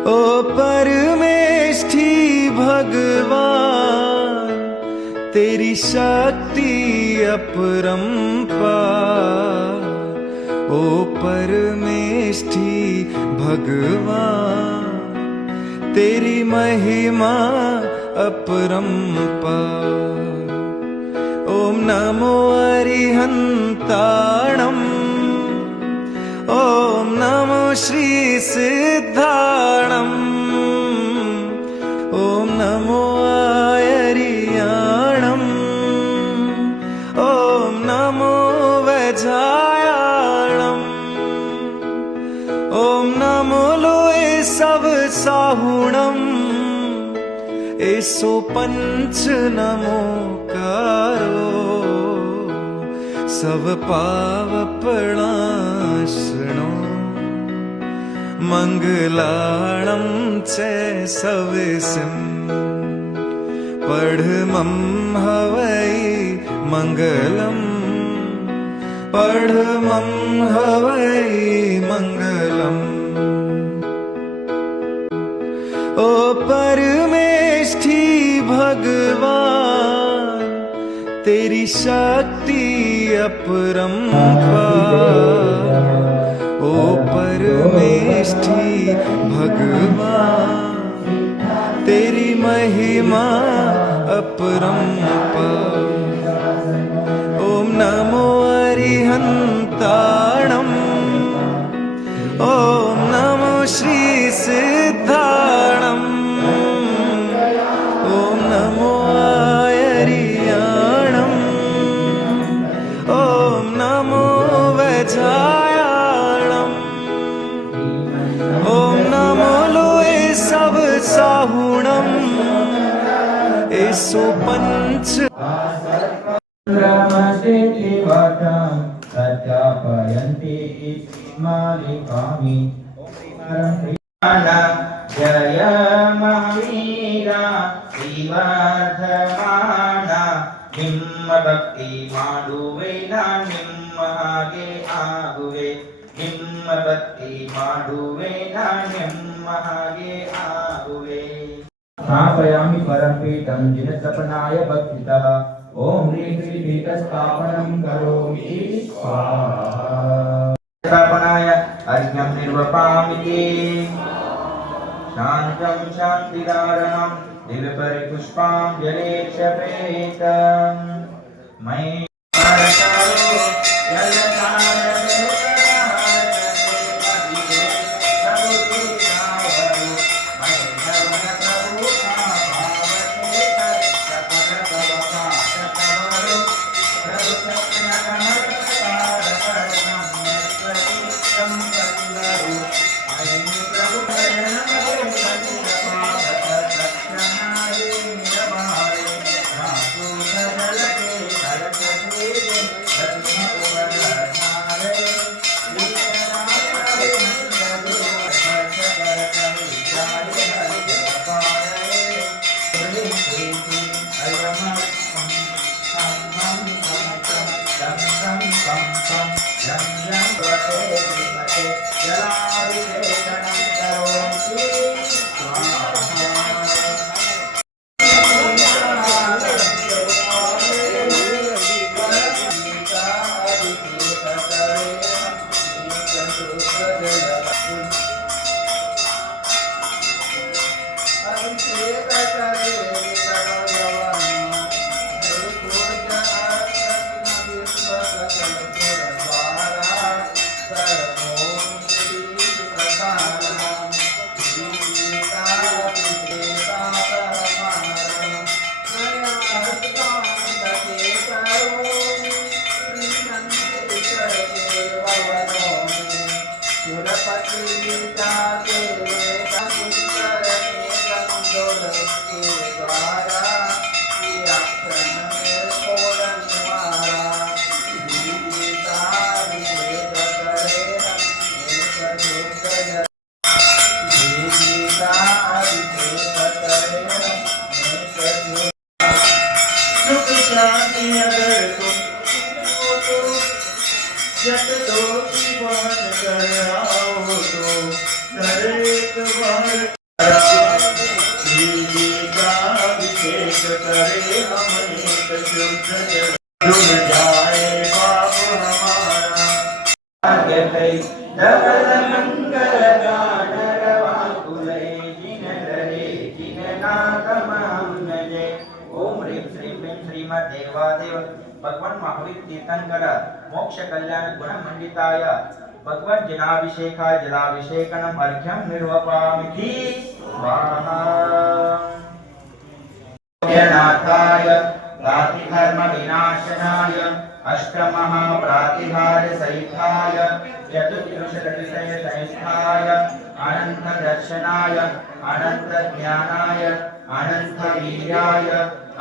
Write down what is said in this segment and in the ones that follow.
ओ परमेष्ठी भगवान, तेरी शक्ति अपरंपार। ओ परमेष्ठी भगवान, तेरी महिमा अपरंपार। ओम नमो अरिहंताणम्, ओम नमो श्री सिद्धाणम्, ओम नमो आयर्याणम्, ओम नमो वैजायाणम्, ओम नमो लोए सब साहुणम्, एसो पंच नमोकारो, सब पाव प्रणाशनो। मंगलाणं च सविसिं पढ़मं हवै मंगलम्, पढ़मं हवै मंगलम्। ओ परमेष्ठी भगवान, तेरी शक्ति अपरंपार। ओ परमेष्ठी भगवान, तेरी महिमा अपरंपार। ओम नमो अरिहंताणम्, ओम नमो श्री सिद्धाणम्, ओम नमो आयर्याणम्, ओम नमो वैजायाणम्, ओम नमो लोए सब साहुणम्, एसो पंच सत्यापयन्ति मालिकामि। जय महावीरा श्रीवर्धमान, ನಿಮ್ಮ ಭಕ್ತಿ ಮಾಡುವೆ ನಿಮ್ಮ ಹಾಗೆ ಆಗುವೆ, ನಿಮ್ಮ ಭಕ್ತಿ ಮಾಡುವೆ ನಿಮ್ಮ ಹಾಗೆ ಆಗುವೆ। स्थापयामि परमपीठं जिनस्तपनाय भक्तितः, ओम ह्रीं श्री पीठस्थापनं करोमि स्वाहा। स्थापनाय अर्घ्यं निर्वपामि, शान्तं शान्तिदारणं दिव्यपरिपुष्पाञ्जलिक्षपेतं मयि धवल मंगल गानरवाकुले जिनधरे जिननाथमहंजे। ओम ह्रीं श्रीं क्लीं श्रीमद्देवादेव भगवान महावीर तीर्थंकर मोक्ष कल्याण गुण मंडिताय भगवन् जनाभिषेकाय जलाभिषेकनम् अर्घ्यं निर्वपामि स्वाहा। नाथाय प्रातिधर्म विनाशनाय अष्टमहाप्रातिहार्य सहिताय चतुर्दशकटिशय संस्थाय अनंत दर्शनाय अनंत ज्ञानाय अनंत वीर्याय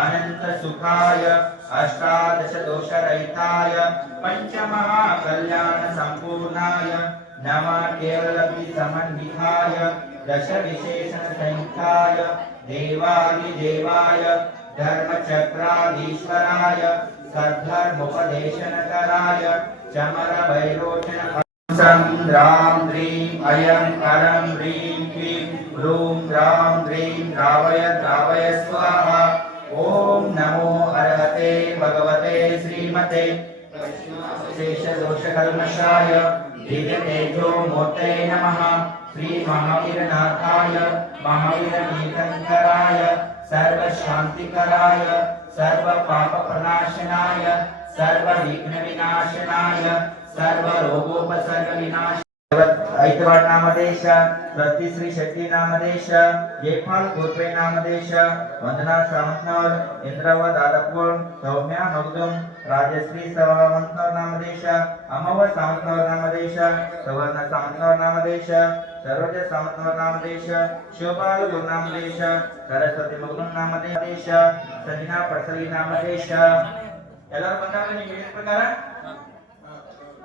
अनंत सुखाय अष्टादश दोषरहिताय पंचमहाकल्याण संपूर्णाय नमः केवल समन्विताय दश विशेषण संख्याय देवादिदेवाय धर्मचक्राधीश्वराय सद्धर्मोपदेशनकराय चमर वैरोचन द्रां द्रीं अयं करं ह्रीं क्लीं ह्रूं द्रां द्रीं द्रावय द्रावय स्वाहा। ओम नमो अर्हते भगवते श्रीमते शेषदोषकल्मषाय दिव्यतेजो मूर्ते नमः। श्री महावीरनाथाय महावीरतीर्थंकराय सर्वशान्तिकराय सर्वपापप्रणाशनाय सर्वविघ्नविनाशनाय सर्वरोगोपसर्गविनाश ऐतवाड नामदेश स्वस्ति श्री शक्ति नामदेश जयपाल कुर्पे नामदेश वंदना सावंतनौर इंद्रव दादापुर सौम्या मगदुम राजश्री सावंतनौर नामदेश अमव सावंतनौर नामदेश सवर्ण सावंतनौर नामदेश सरोज सावंतनौर नामदेश शोभाल गुरु नामदेश सरस्वती मगदुम नामदेश संजना पडसली नामदेश ಎಲ್ಲರೂ ಬಂದಾಗ ನಿಮಗೆ ಈ ಪ್ರಕಾರ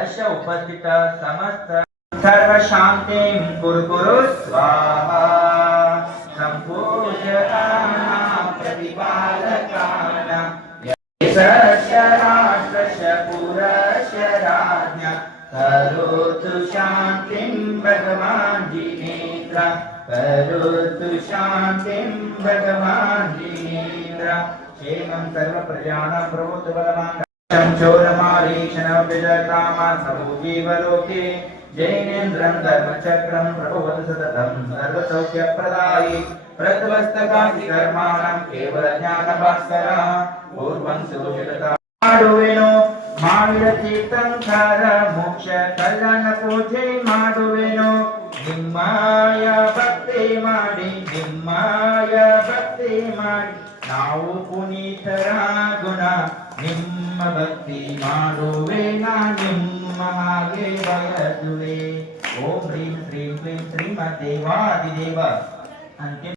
अश्य उपस्थित समस्त सर्व शांतिं कुरु कुरु स्वाहा। संपूज्यानां प्रतिपालकानां यशस्य राष्ट्रस्य पुरस्य राज्ञा करोतु शान्तिं भगवान् जिनेन्द्र करोतु शान्तिं भगवान् जिनेन्द्र। क्षेमं सर्वप्रजानां प्रभुत्व बलवान् जीवलोके जैनेन्द्रं धर्मचक्रं प्रभुवत सततं सर्वसौख्यप्रदायि प्रतवस्तकादिकर्माणां केवलज्ञानभास्कर पूर्वं सुषितता ಮಾಡುವೆನು ಮಾವಿರ ತೀರ್ಥಂಕರ ಮೋಕ್ಷ ಕಲ್ಯಾಣ ಪೂಜೆ ಮಾಡುವೆನು ನಿಮ್ಮಯ ಭಕ್ತಿ ಮಾಡಿ ನಿಮ್ಮಯ ಭಕ್ತಿ ಮಾಡಿ ನಾವು ಪುನೀತರಾಗೋಣ ನಿಮ್ಮ ಭಕ್ತಿ ಮಾಡುವೆ ನಾ ನಿಮ್ಮ ಹಾಗೆ ಬಯಸುವೆ। ಓಂ ಹ್ರೀಂ ಶ್ರೀಂ ಕ್ಲೀಂ ಶ್ರೀಮದ್ದೇವಾದಿದೇವ ಅಂತ್ಯ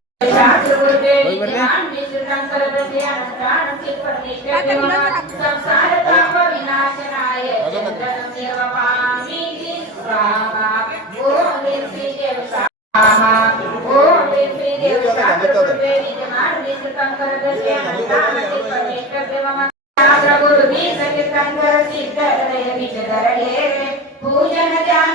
पूजन जान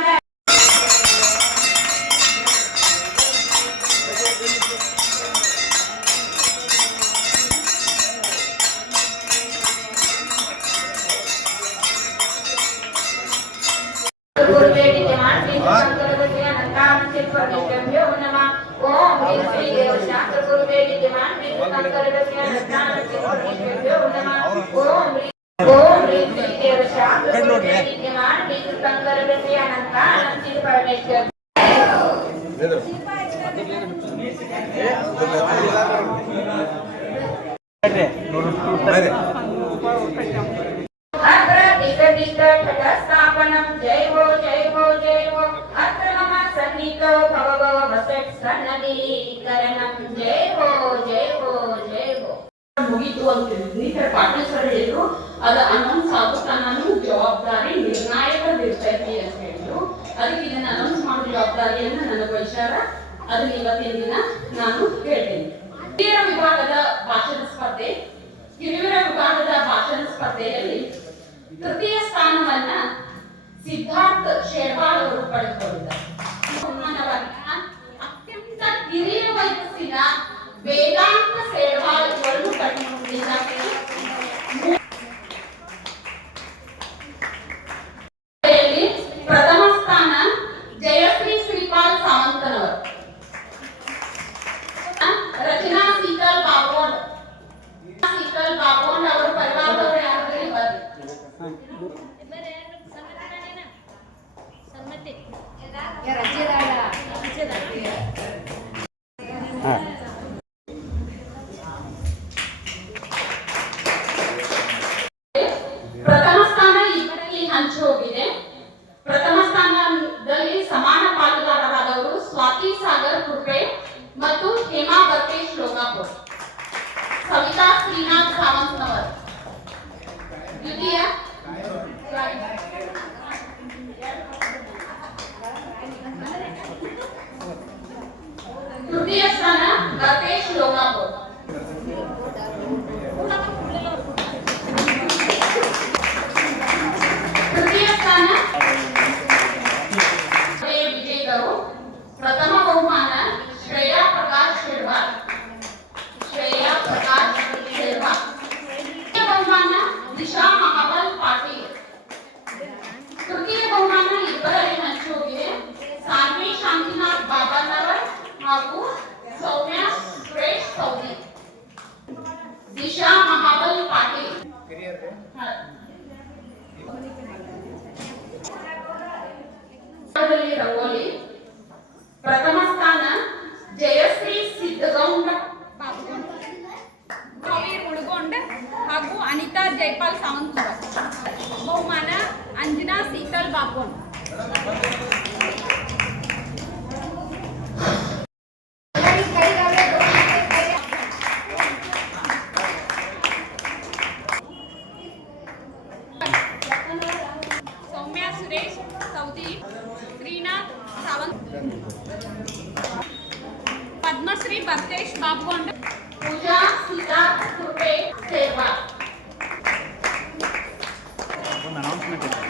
स्थापनम जय हो जय हो जय हो अत्र मम सन्निधो भव भव वसत् सन्नदीकरणम जय हो जय हो जय हो ಮುಗಿತು ಅಂತ ನೀತರ ಪಾರ್ಟ್ನರ್ಸ್ ಹೇಳಿದ್ರು ಅದು ಅನೌನ್ಸ್ ಆಗುತ್ತೆ ನಾನು ಜವಾಬ್ದಾರಿ ನಿರ್ಣಾಯಕವಾಗಿರ್ತೈತಿ ಅಂತ ಹೇಳಿದ್ರು ಅದಕ್ಕೆ ಇದನ್ನ ಅನೌನ್ಸ್ ಮಾಡೋ ಜವಾಬ್ದಾರಿಯನ್ನು ನನಗೆ ವಹಿಸ್ಯಾರ ಅದನ್ನ ಇವತ್ತಿನ ದಿನ ನಾನು ಹೇಳ್ತೇನೆ ಕಿರಿಯರ ವಿಭಾಗದ ಭಾಷಣ ಸ್ಪರ್ಧೆ ಕಿರಿಯರ ವಿಭಾಗದ ಭಾಷಣ ಸ್ಪರ್ಧೆಯಲ್ಲಿ ತೃತೀಯ ಸ್ಥಾನವನ್ನ ಸಿದ್ಧಾರ್ಥ ಶೇರ್ವಾಲ್ ಅವರು ಪಡೆದುಕೊಂಡಿದ್ದಾರೆ ಅತ್ಯಂತ ಕಿರಿಯ ವಯಸ್ಸಿನ ವೇದಾಂತ ಶೇರ್ವಾಲ್ ಅವರನ್ನು ಪಡೆದುಕೊಂಡಿದ್ದಾರೆ ಪ್ರಥಮ ಸ್ಥಾನ ಸಾಗರ್ ಕೃಪೆ ಮತ್ತು ಹೇಮಾ ಬರ್ತೇಶ್ ಲೋಕಾಪುರ್. ಸವಿತಾ ಶ್ರೀನಾಥ್ ಸಾವಂತನವರ್. ದ್ವಿತೀಯ ತೃತೀಯ ಸ್ಥಾನ ಬರ್ತೇಶ್ ಲೋಕಾಪುರ್. ತೃತೀಯ ಸ್ಥಾನ ವಿಜೇತರು. ಪ್ರಥಮ ಬಹುಮಾನ ಶ್ರೇಯಾ ಪ್ರಕಾಶ್ ಶಿರ್ವಾರ್. ಶ್ರೇಯಾ ಪ್ರಕಾಶ್ ಶಿರ್ವಾರ್. ತೃತೀಯ ಬಹುಮಾನ ದಿಶಾ ಮಹಾಬಲ್ ಪಾಟೀಲ್. ತೃತೀಯ ಬಹುಮಾನ ಇಬ್ಬರಲ್ಲಿ ಹಂಚೋಗಿದೆ. ಸಾನ್ವಿ ಶಾಂತಿನಾಥ್ ಬಾಬಾನವರ್ ಹಾಗೂ ಸೌಮ್ಯ ಸುರೇಶ್ ಸೌದಿ. ದಿಶಾ ಮಹಾಬಲ್ ಪಾಟೀಲ್. ರಂಗೋಲಿ. ಪ್ರಥಮ ಸ್ಥಾನ ಜಯಶ್ರೀ ಸಿದ್ದಗೌಡ ಕವೀರ್ ಉಳಗೊಂಡ್ ಹಾಗೂ ಅನಿತಾ ಜೈಪಾಲ್ ಸಾವಂತನವರ್. ಬಹುಮಾನ ಅಂಜನಾ ಸೀತಲ್ ಬಾಪೋನ್. ಸೌಮ್ಯ ಸುರೇಶ್ ಸೌದಿ. ಶ್ರೀನಾಥ್ ಸಾವಂತ್. ಪದ್ಮಶ್ರೀ ಬರ್ತೇಶ್ ಬಾಬುಗೊಂಡ್. ಪೂಜಾ ಸೀತಾ ಕೃಪೆ ಸೇವಾ. ಒಂದು ಅನೌನ್ಸ್ಮೆಂಟ್ ಇದೆ.